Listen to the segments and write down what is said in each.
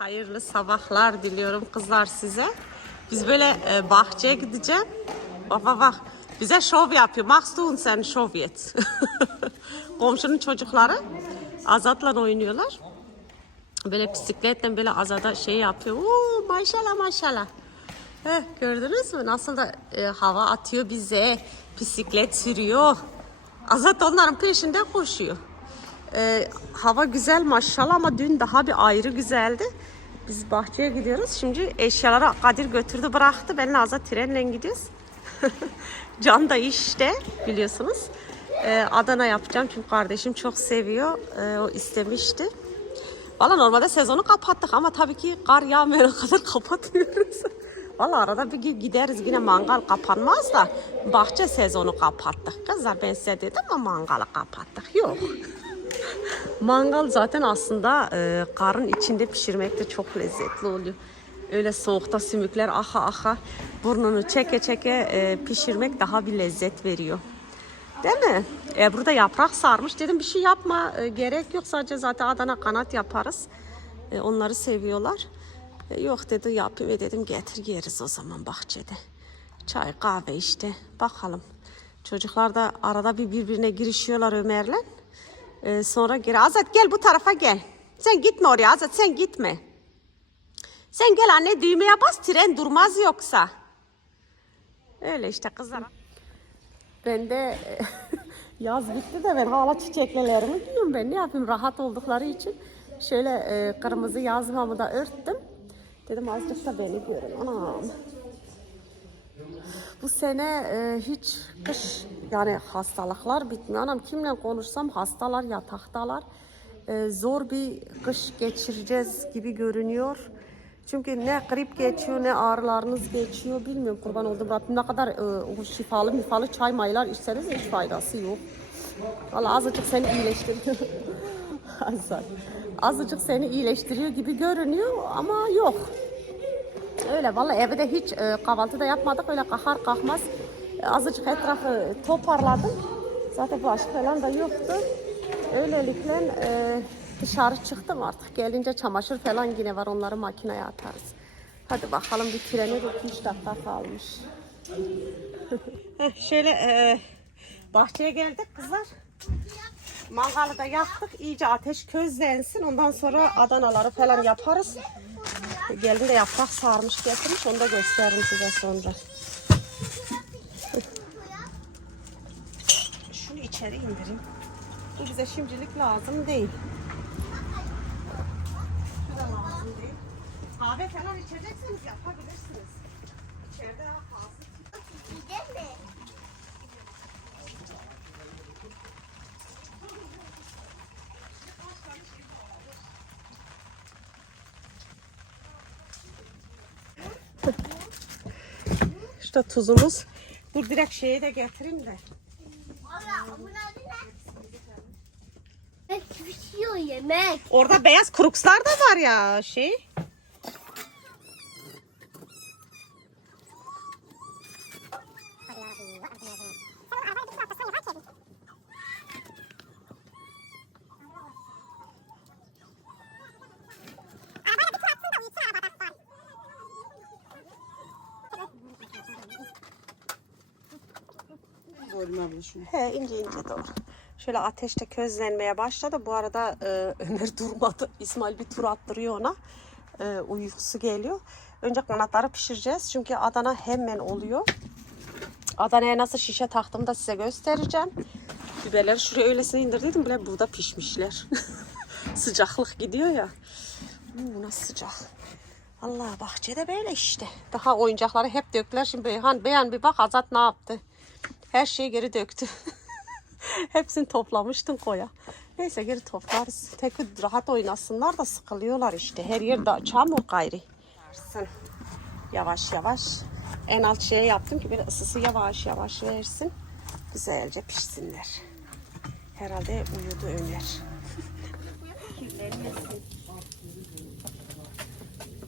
Hayırlı sabahlar diliyorum kızlar size. Biz böyle e, bahçeye gideceğim. Bak bak. Bize şov yapıyor. Uns einen Show jetzt? Komşunun çocukları Azat'la oynuyorlar. Böyle bisikletle böyle Azat'a şey yapıyor. Oo, maşallah maşallah. Heh, gördünüz mü? Nasıl da e, hava atıyor bize. Bisiklet sürüyor. Azat onların peşinde koşuyor. E, hava güzel maşallah ama dün daha bir ayrı güzeldi. Biz bahçeye gidiyoruz. Şimdi eşyaları Kadir götürdü bıraktı. Benimle Azat trenle gidiyoruz. Can da işte biliyorsunuz. E, Adana yapacağım çünkü kardeşim çok seviyor. E, o istemişti. Valla normalde sezonu kapattık ama tabii ki kar yağmayana kadar kapatmıyoruz. Valla arada bir gideriz yine mangal kapanmaz da bahçe sezonu kapattık. Kızlar ben size dedim ama mangalı kapattık. Yok. Mangal zaten aslında e, karın içinde pişirmek de çok lezzetli oluyor. Öyle soğukta sümükler aha aha burnunu çeke çeke e, pişirmek daha bir lezzet veriyor. Değil mi? E, burada yaprak sarmış. Dedim bir şey yapma e, gerek yok. Sadece zaten Adana kanat yaparız. E, onları seviyorlar. E, yok dedi yapayım. E, dedim getir yeriz o zaman bahçede. Çay kahve işte. Bakalım. Çocuklar da arada bir birbirine girişiyorlar Ömer'le. E, sonra geri Azat gel bu tarafa gel. Sen gitme oraya Azat sen gitme. Sen gel anne düğmeye bas tren durmaz yoksa. Öyle işte kızlar. Ben de yaz bitti de ben hala çiçeklelerimi giyiyorum. Ben ne yapayım rahat oldukları için. Şöyle e, kırmızı yazmamı da örttüm. Dedim azıcık da beni görün. Anam. Bu sene e, hiç kış yani hastalıklar bitmiyor. Anam kimle konuşsam hastalar yataktalar. E, zor bir kış geçireceğiz gibi görünüyor. Çünkü ne grip geçiyor ne ağrılarınız geçiyor bilmiyorum kurban oldum Rabbim ne kadar e, o şifalı mifalı çay maylar içseniz hiç faydası yok. Valla azıcık seni iyileştiriyor. Azıcık seni iyileştiriyor gibi görünüyor ama yok. Öyle valla evde hiç e, kahvaltı da yapmadık öyle kahar kalkmaz. E, azıcık etrafı toparladım. Zaten başka falan da yoktu. Öylelikle e, dışarı çıktım artık. Gelince çamaşır falan yine var onları makineye atarız. Hadi bakalım bir trene de 3 dakika kalmış. Şöyle e, bahçeye geldik kızlar. Mangalı da yaktık. iyice ateş közlensin. Ondan sonra Adanaları falan yaparız. Gelin de yaprak sarmış getirmiş. Onu da gösteririm size sonra. Şunu içeri indireyim. Bu bize şimdilik lazım değil. Bu da lazım. Kahve falan içecekseniz yapabilirsiniz. İçeride İşte tuzumuz. Dur direkt şeye de getireyim de. Yemek pişiyor yemek. Orada beyaz krukslar da var ya şey. He ince ince doğru. Şöyle ateşte közlenmeye başladı. Bu arada e, Ömer durmadı. İsmail bir tur attırıyor ona. E, uykusu geliyor. Önce kanatları pişireceğiz. Çünkü Adana hemen oluyor. Adana'ya nasıl şişe taktım da size göstereceğim. Biberleri şuraya öylesine indirdiydim bile burada pişmişler. Sıcaklık gidiyor ya. Uuu nasıl sıcak. Allah bahçede böyle işte. Daha oyuncakları hep döktüler. Şimdi Beyhan, Beyan bir bak Azat ne yaptı. Her şeyi geri döktü. Hepsini toplamıştım koya. Neyse geri toplarız. Tek bir rahat oynasınlar da sıkılıyorlar işte. Her yer da çamur gayri. Yavaş yavaş. En alt şeye yaptım ki böyle ısısı yavaş yavaş versin. Güzelce pişsinler. Herhalde uyudu Ömer.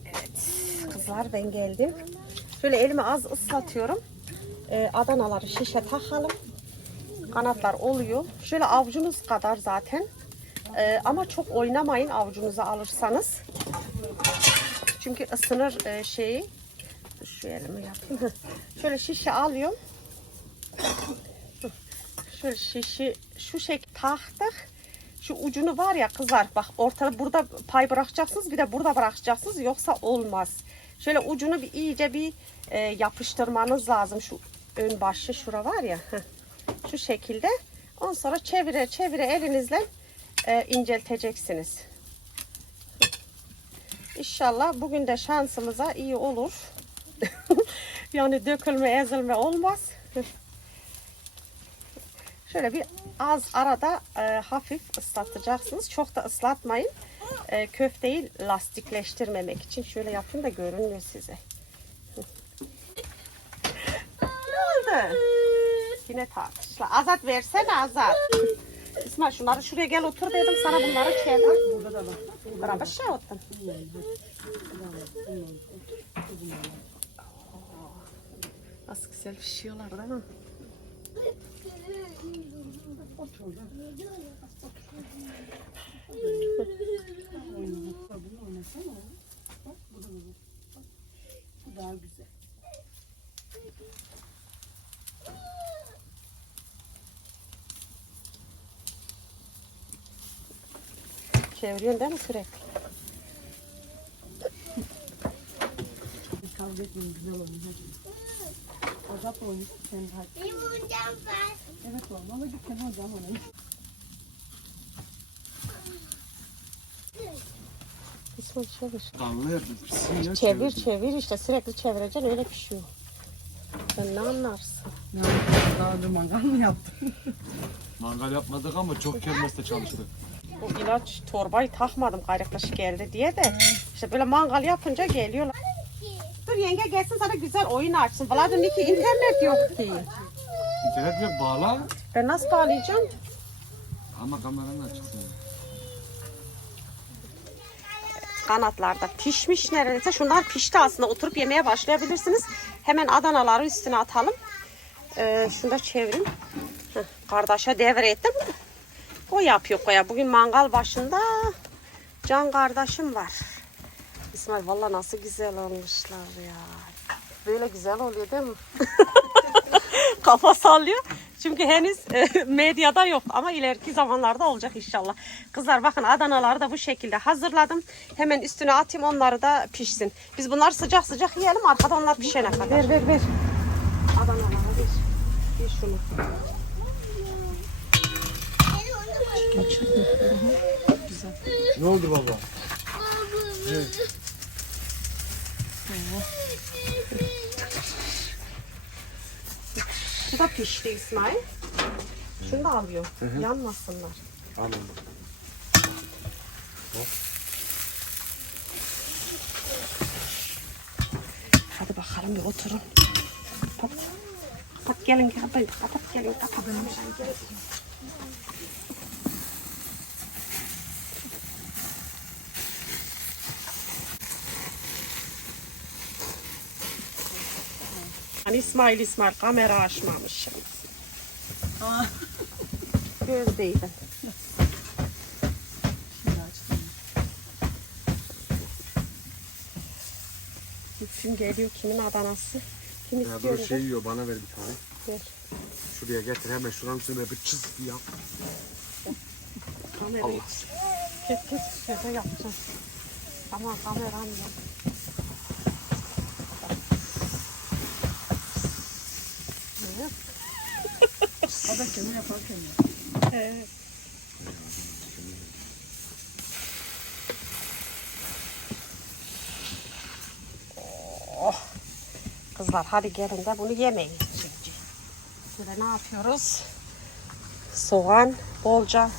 evet kızlar ben geldim. Şöyle elimi az ıslatıyorum. Ee, Adanaları şişe takalım kanatlar oluyor. Şöyle avucunuz kadar zaten. Ee, ama çok oynamayın avucunuza alırsanız. çünkü ısınır e, şeyi. Şu elimi yapayım. Şöyle şişe alıyorum. Şöyle şişi şu şekil taktık. Şu ucunu var ya kızar. Bak ortada burada pay bırakacaksınız bir de burada bırakacaksınız yoksa olmaz. Şöyle ucunu bir iyice bir e, yapıştırmanız lazım. Şu ön başı şura var ya. Şu şekilde. Ondan sonra çevire çevire elinizle e, incelteceksiniz. İnşallah bugün de şansımıza iyi olur. yani dökülme ezilme olmaz. Şöyle bir az arada e, hafif ıslatacaksınız. Çok da ıslatmayın. E, köfteyi lastikleştirmemek için şöyle yapayım da görünmüyor size. oldu? Yine tartışla. Azat versene Azat. İsmail şunları şuraya gel otur dedim sana bunları çevir. Burada da var. Beraber şey ottun. Nasıl güzel pişiyorlar değil mi? Bu daha güzel. Çeviriyorsun değil mi sürekli? Kavga etmeyin güzel olun hadi. Azap oynuyor sen de hadi. Bir vuracağım ben. Evet oğlum ama git sen hocam onu. İsmail pişsin ya. Çevir çevir işte sürekli çevireceksin öyle pişiyor. Sen ne anlarsın? Ne yaptın? Daha da mangal mı yaptın? Mangal yapmadık ama çok kermeste çalıştık. Bu ilaç torbayı takmadım kayrıklaşı geldi diye de işte böyle mangal yapınca geliyorlar. Dur yenge gelsin sana güzel oyun açsın. Vladimir ki internet yok ki. İnternet yok bağla Ben nasıl bağlayacağım? ama kameranın açıksın. Kanatlarda pişmiş neredeyse. Şunlar pişti aslında. Oturup yemeye başlayabilirsiniz. Hemen Adanaları üstüne atalım. Ee, şunu da çevireyim. Heh, kardeşe devrettim. O yapıyor koya. Bugün mangal başında can kardeşim var. İsmail valla nasıl güzel olmuşlar ya. Böyle güzel oluyor değil mi? Kafa sallıyor. Çünkü henüz e, medyada yok ama ileriki zamanlarda olacak inşallah. Kızlar bakın Adanaları da bu şekilde hazırladım. Hemen üstüne atayım onları da pişsin. Biz bunları sıcak sıcak yiyelim arkada onlar pişene kadar. Ver ver ver. Adanaları ver. Ver şunu. Ne oldu baba? Bu da pişti İsmail. Şunu da alıyor. Yanmasınlar. Anladım. Hadi bakalım bir oturun. Kapat. Kapat gelin kapat. Kapat gelin kapat. Hani İsmail İsmail kamera açmamışım. Şimdi açtım. Kim geliyor kimin adanası? Kim Ya istiyor? böyle şey yiyor bana ver bir tane. Ver. Şuraya getir hemen şuranın üstüne bir çizgi yap. Kamerayı. Kes kes şurada yapacağım. Ama kameram yok. Evet. O da kendi yaparken ya. Evet. Oh. Kızlar hadi gelin de bunu yemeyin. Şöyle ne yapıyoruz? Soğan bolca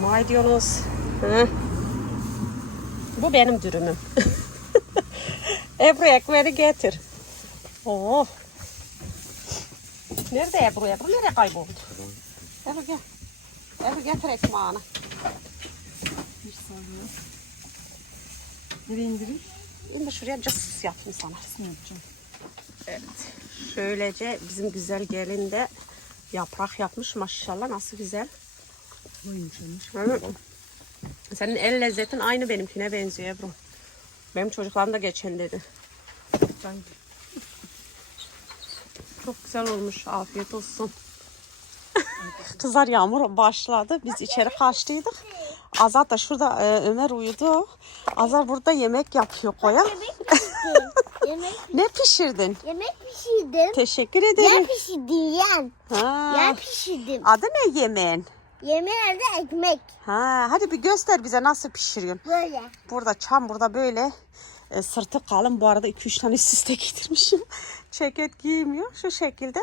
maydanoz. Hı. Bu benim dürümüm. Ebru ekmeğini getir. Oh. Nerede Ebru? Ebru nereye kayboldu? Ebru gel. Ebru getir ekmeğini. Bir saniye. Nereye indireyim? Şimdi şuraya cıs yapayım sana. Ne yapacağım? Evet. Şöylece bizim güzel gelin de yaprak yapmış maşallah nasıl güzel. Hı. Senin el lezzetin aynı benimkine benziyor Ebru. Benim çocuklarım da geçen dedi. Ben Çok güzel olmuş. Afiyet olsun. Kızlar yağmur başladı. Biz içeri kaçtıydık. Azat da şurada e, Ömer uyudu. Azar burada yemek yapıyor koya. Yemek Ne pişirdin? yemek pişirdim. Teşekkür Yer ederim. pişirdim yen. Ha. Yer pişirdim. Adı ne yemeğin? Yemeğe de ekmek. Ha, hadi bir göster bize nasıl pişiriyorsun. Böyle. Burada çam burada böyle e, sırtı kalın. Bu arada 2-3 tane üst üste giydirmişim. Ceket giymiyor. Şu şekilde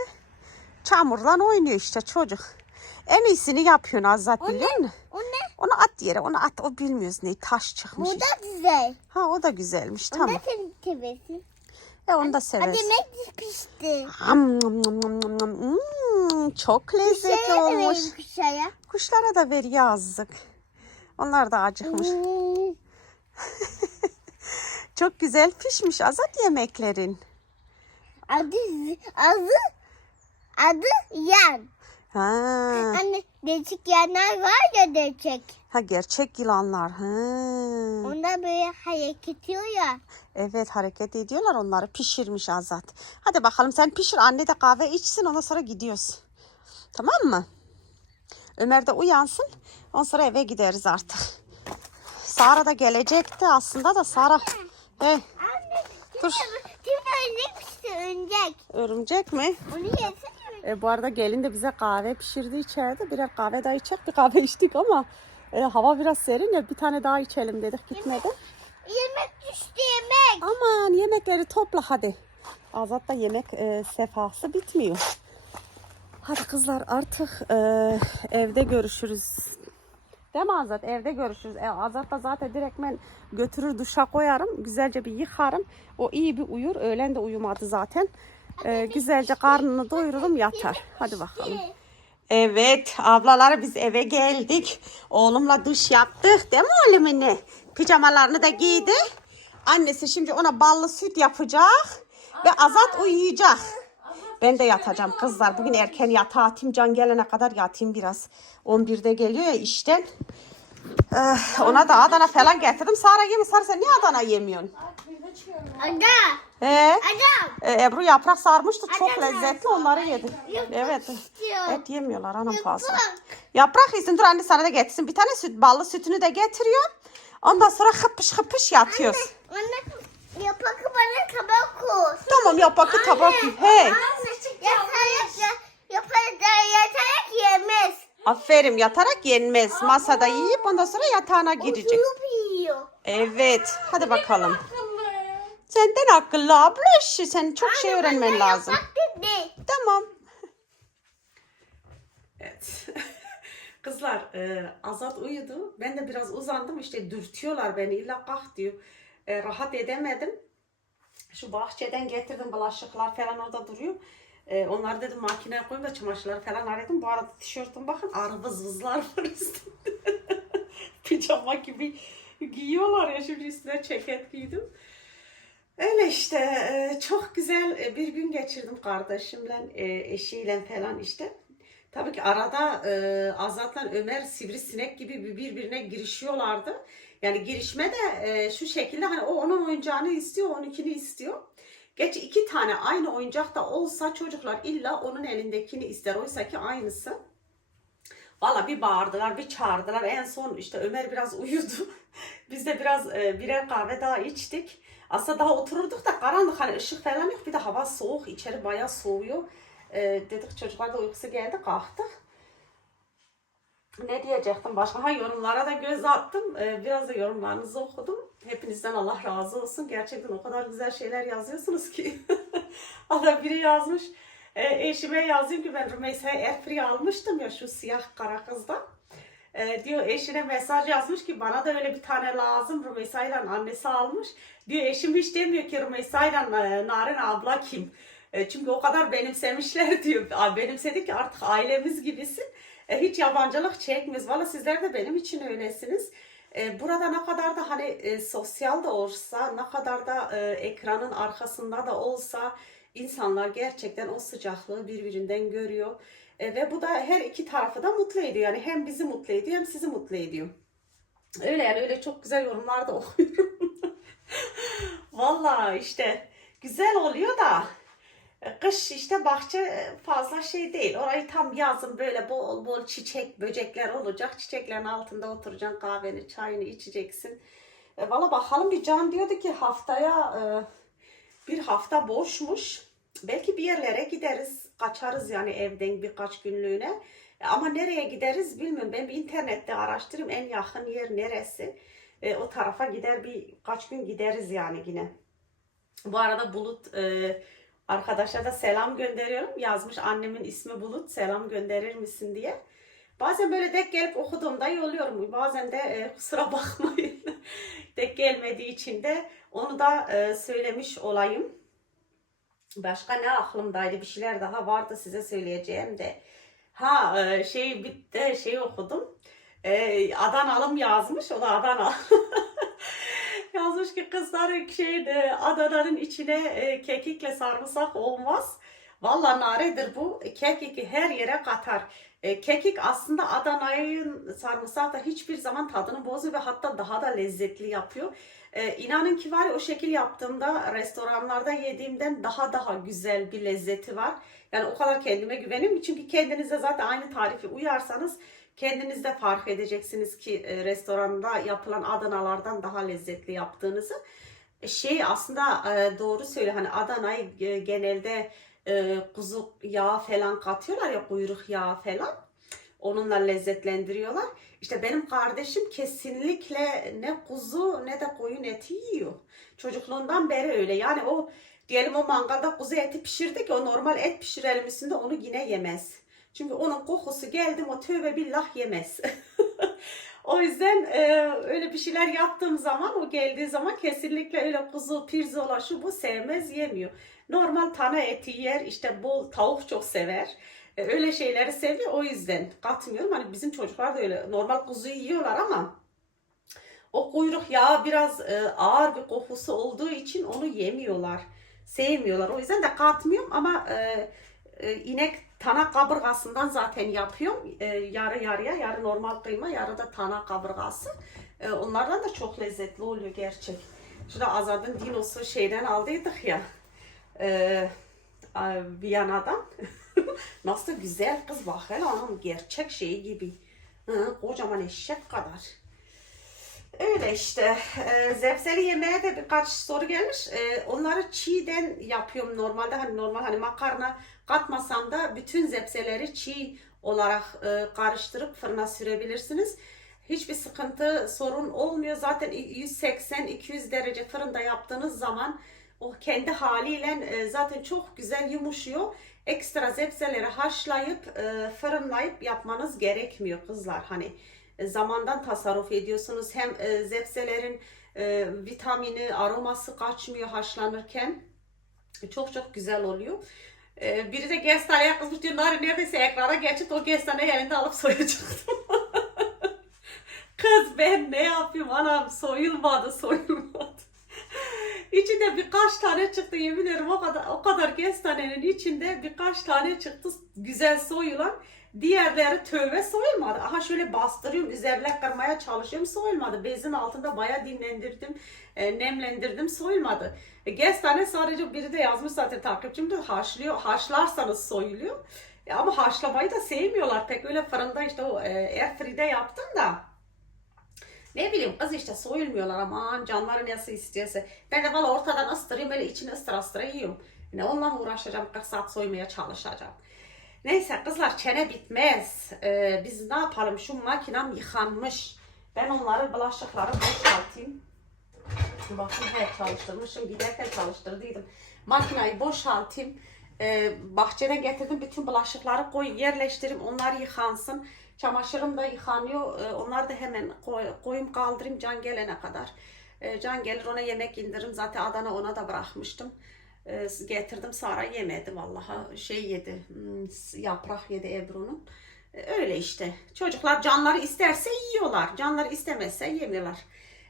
çamurdan oynuyor işte çocuk. En iyisini yapıyorsun Azat biliyor musun? O ne? Onu at yere onu at. O bilmiyoruz ne taş çıkmış. Bu da güzel. Ha o da güzelmiş O tamam. da senin seversin. E onu da Hadi severiz. yemek pişti. Hmm, çok lezzetli Kuşaya da olmuş. verin kuşaya. Kuşlara da ver yazık. Onlar da acıkmış. Çok güzel pişmiş Azat yemeklerin. Adı, adı, adı yan. Ha, Anne değişik yanlar var ya değişik. ha gerçek yılanlar. Ha. Onlar böyle hareket ediyor ya. Evet hareket ediyorlar onları pişirmiş Azat. Hadi bakalım sen pişir anne de kahve içsin ondan sonra gidiyoruz. Tamam mı? Ömer de uyansın. Ondan sonra eve gideriz artık. Sara da gelecekti aslında da Sara. He, Anne Dur. örümcek. örümcek mi? Onu yesene. E, bu arada gelin de bize kahve pişirdi içeride. Birer kahve daha içecek. Bir kahve içtik ama e, hava biraz serin ya bir tane daha içelim dedik gitmedi. Yemek düştü yemek. Aman yemekleri topla hadi. Azat da yemek e, sefası bitmiyor. Hadi kızlar artık e, evde görüşürüz. Değil mi Azat? Evde görüşürüz. E, Azat da zaten direkt ben götürür duşa koyarım. Güzelce bir yıkarım. O iyi bir uyur. Öğlen de uyumadı zaten. E, güzelce karnını doyururum yatar. Hadi bakalım. Evet ablalar biz eve geldik. Oğlumla duş yaptık değil mi oğlum anne? Pijamalarını da giydi. Annesi şimdi ona ballı süt yapacak. Ve Azat uyuyacak. Ben de yatacağım kızlar. Bugün erken yatağa atayım. Can gelene kadar yatayım biraz. 11'de geliyor ya işten. Eh, ona da Adana falan getirdim. Sara yemi Sara sen niye Adana yemiyorsun? Ada. He? Adam. E, Ebru yaprak sarmıştı. Çok Anne, lezzetli. Onları yedi. Yaprak Evet. istiyor. Et yemiyorlar anam fazla. Yaprak. Yaprak yesin. Dur anne sana da getirsin. Bir tane süt, ballı sütünü de getiriyor. Ondan sonra hıpış hıpış yatıyoruz. Anne yapak bana tabak koy. Tamam yapakı tabak. Hey. Yatarak yaparak yatarak yemez. Aferin yatarak yenmez. Masada yiyip ondan sonra yatağına girecek. Uyup yiyor. Evet. Hadi bakalım. Senden akıllı abla işi. Sen çok şey öğrenmen lazım. Yapak dedi. Tamam. Evet. Kızlar e, Azat uyudu. Ben de biraz uzandım. İşte dürtüyorlar beni. İlla kalk diyor. E, rahat edemedim. Şu bahçeden getirdim bulaşıklar falan orada duruyor. E, onları dedim makineye koyayım da çamaşırları falan aradım. Bu arada tişörtüm bakın arı vız vızlar var üstünde. Pijama gibi giyiyorlar ya şimdi üstüne ceket giydim. Öyle işte e, çok güzel e, bir gün geçirdim kardeşimle, e, eşiyle falan işte. Tabii ki arada e, Azat'la Ömer sivrisinek gibi bir- birbirine girişiyorlardı. Yani girişme de e, şu şekilde hani o onun oyuncağını istiyor, onunkini istiyor. Geç iki tane aynı oyuncak da olsa çocuklar illa onun elindekini ister. Oysa ki aynısı. Valla bir bağırdılar, bir çağırdılar. En son işte Ömer biraz uyudu. Biz de biraz e, birer kahve daha içtik. Aslında daha otururduk da karanlık hani ışık falan yok. Bir de hava soğuk, içeri bayağı soğuyor. E, dedik çocuklar da uykusu geldi kalktık. Ne diyecektim başka? Ha yorumlara da göz attım. E, biraz da yorumlarınızı okudum. Hepinizden Allah razı olsun. Gerçekten o kadar güzel şeyler yazıyorsunuz ki. Allah biri yazmış. E, eşime yazayım ki ben Rümeysa'ya Airfree almıştım ya şu siyah kara kızdan. E, diyor eşine mesaj yazmış ki bana da öyle bir tane lazım. Rümeysa ile annesi almış. Diyor eşim hiç demiyor ki Rümeysa ile e, Narin abla kim? E, çünkü o kadar benimsemişler diyor. Benimsedik ki artık ailemiz gibisin. E, hiç yabancılık çekmiyoruz. Valla sizler de benim için öylesiniz. E, burada ne kadar da hani e, sosyal da olsa, ne kadar da ekranın arkasında da olsa insanlar gerçekten o sıcaklığı birbirinden görüyor. Ve bu da her iki tarafı da mutlu ediyor. Yani hem bizi mutlu ediyor hem sizi mutlu ediyor. Öyle yani öyle çok güzel yorumlar da okuyorum. Vallahi işte güzel oluyor da kış işte bahçe e, fazla şey değil. Orayı tam yazın böyle bol bol çiçek, böcekler olacak. Çiçeklerin altında oturacaksın, kahveni, çayını içeceksin. E, Valla bakalım bir Can diyordu ki haftaya e, bir hafta boşmuş. Belki bir yerlere gideriz, kaçarız yani evden birkaç günlüğüne. E, Ama nereye gideriz bilmiyorum. Ben bir internette araştırayım en yakın yer neresi. E, o tarafa gider bir kaç gün gideriz yani yine. Bu arada Bulut e, arkadaşa da selam gönderiyorum. Yazmış annemin ismi Bulut selam gönderir misin diye. Bazen böyle denk gelip okuduğumda yolluyorum. Bazen de e, kusura bakmayın. denk gelmediği için de onu da e, söylemiş olayım. Başka ne aklımdaydı? Bir şeyler daha vardı size söyleyeceğim de. Ha e, şey bitti şey okudum. E, Adanalım yazmış. O da Adana. yazmış ki kızlar şeyde Adana'nın içine e, kekikle sarımsak olmaz. Vallahi naredir bu. Kekiki her yere katar. E, kekik aslında Adana'nın sarımsağı da hiçbir zaman tadını bozmuyor ve hatta daha da lezzetli yapıyor. E, inanın ki var ya o şekil yaptığımda restoranlarda yediğimden daha daha güzel bir lezzeti var. Yani o kadar kendime güvenim çünkü kendinize zaten aynı tarifi uyarsanız kendiniz de fark edeceksiniz ki e, restoranda yapılan Adanalardan daha lezzetli yaptığınızı. E, Şey aslında e, doğru söylüyor hani Adana'yı genelde kuzu yağı falan katıyorlar ya kuyruk yağı falan. Onunla lezzetlendiriyorlar. İşte benim kardeşim kesinlikle ne kuzu ne de koyun eti yiyor. Çocukluğundan beri öyle. Yani o diyelim o mangalda kuzu eti pişirdik o normal et pişirelim üstünde onu yine yemez. Çünkü onun kokusu geldi mi o tövbe billah yemez. o yüzden e, öyle bir şeyler yaptığım zaman o geldiği zaman kesinlikle öyle kuzu, pirzola şu bu sevmez yemiyor. Normal tana eti yer işte bol tavuk çok sever. E, öyle şeyleri seviyor o yüzden katmıyorum. Hani bizim çocuklar da öyle normal kuzuyu yiyorlar ama o kuyruk yağı biraz e, ağır bir kokusu olduğu için onu yemiyorlar. Sevmiyorlar. O yüzden de katmıyorum ama e, e, inek tana kaburgasından zaten yapıyorum. E, yarı yarıya, yarı normal kıyma, yarı da tana kaburgası. E, onlardan da çok lezzetli oluyor gerçek. Şurada Azad'ın dinosu şeyden aldıydık ya. E, Viyana'dan. Nasıl güzel kız bak hele anam gerçek şey gibi. Hı, kocaman eşek kadar. Öyle işte. E, zepseli yemeğe de birkaç soru gelmiş. E, onları çiğden yapıyorum normalde. Hani normal hani makarna katmasam da bütün zepseleri çiğ olarak e, karıştırıp fırına sürebilirsiniz. Hiçbir sıkıntı sorun olmuyor. Zaten 180-200 derece fırında yaptığınız zaman o kendi haliyle e, zaten çok güzel yumuşuyor. Ekstra zepseleri haşlayıp e, fırınlayıp yapmanız gerekmiyor kızlar. Hani zamandan tasarruf ediyorsunuz. Hem e, zepselerin e, vitamini, aroması kaçmıyor haşlanırken. Çok çok güzel oluyor. E, biri de gestaneye kızmış diyor Nari neredeyse ekrana geçip o gestane yerinde alıp soyacaktım. Kız ben ne yapayım anam soyulmadı soyulmadı. İçinde birkaç tane çıktı yemin ederim o kadar o kadar kestanenin içinde birkaç tane çıktı güzel soyulan. Diğerleri tövbe soyulmadı. Aha şöyle bastırıyorum üzerine kırmaya çalışıyorum soyulmadı. Bezin altında baya dinlendirdim, e, nemlendirdim soyulmadı. E, kestane sadece biri de yazmış zaten takipçim de haşlıyor, haşlarsanız soyuluyor. E, ama haşlamayı da sevmiyorlar pek öyle fırında işte o e, airfry'de yaptım da. Ne bileyim kız işte soyulmuyorlar aman canları nasıl istiyorsa. Ben de valla ortadan ıstırayım böyle içini ıstıra ıstıra yiyorum. Ne onunla mı uğraşacağım 40 saat soymaya çalışacağım. Neyse kızlar çene bitmez. Ee, biz ne yapalım şu makinem yıkanmış. Ben onları bulaşıkları boşaltayım. Bakın he çalıştırmışım giderken çalıştırdıydım. Makineyi boşaltayım. Ee, bahçeden getirdim bütün bulaşıkları koy yerleştireyim onlar yıkansın. Çamaşırım da yıkanıyor. Ee, onları da hemen koy, koyayım kaldırayım can gelene kadar. Ee, can gelir ona yemek indiririm. Zaten Adana ona da bırakmıştım. Ee, getirdim Sara yemedi vallahi şey yedi hmm, yaprak yedi Ebru'nun. Öyle işte. Çocuklar canları isterse yiyorlar. Canları istemezse yemiyorlar.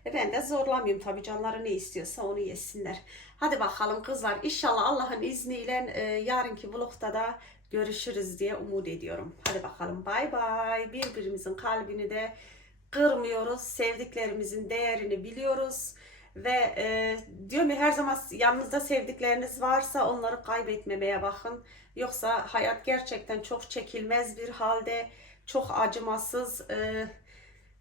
E ben de zorlamıyorum tabii canları ne istiyorsa onu yesinler. Hadi bakalım kızlar inşallah Allah'ın izniyle e, yarınki vlogda da görüşürüz diye umut ediyorum. Hadi bakalım bay bay. Birbirimizin kalbini de kırmıyoruz. Sevdiklerimizin değerini biliyoruz. Ve e, diyorum ya her zaman yanınızda sevdikleriniz varsa onları kaybetmemeye bakın. Yoksa hayat gerçekten çok çekilmez bir halde, çok acımasız. e,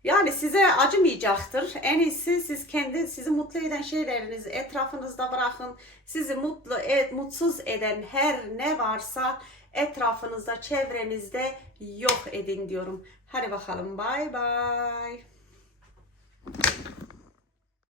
yani size acımayacaktır. En iyisi siz kendi sizi mutlu eden şeylerinizi etrafınızda bırakın. Sizi mutlu, et, mutsuz eden her ne varsa etrafınızda, çevrenizde yok edin diyorum. Hadi bakalım. Bay bay.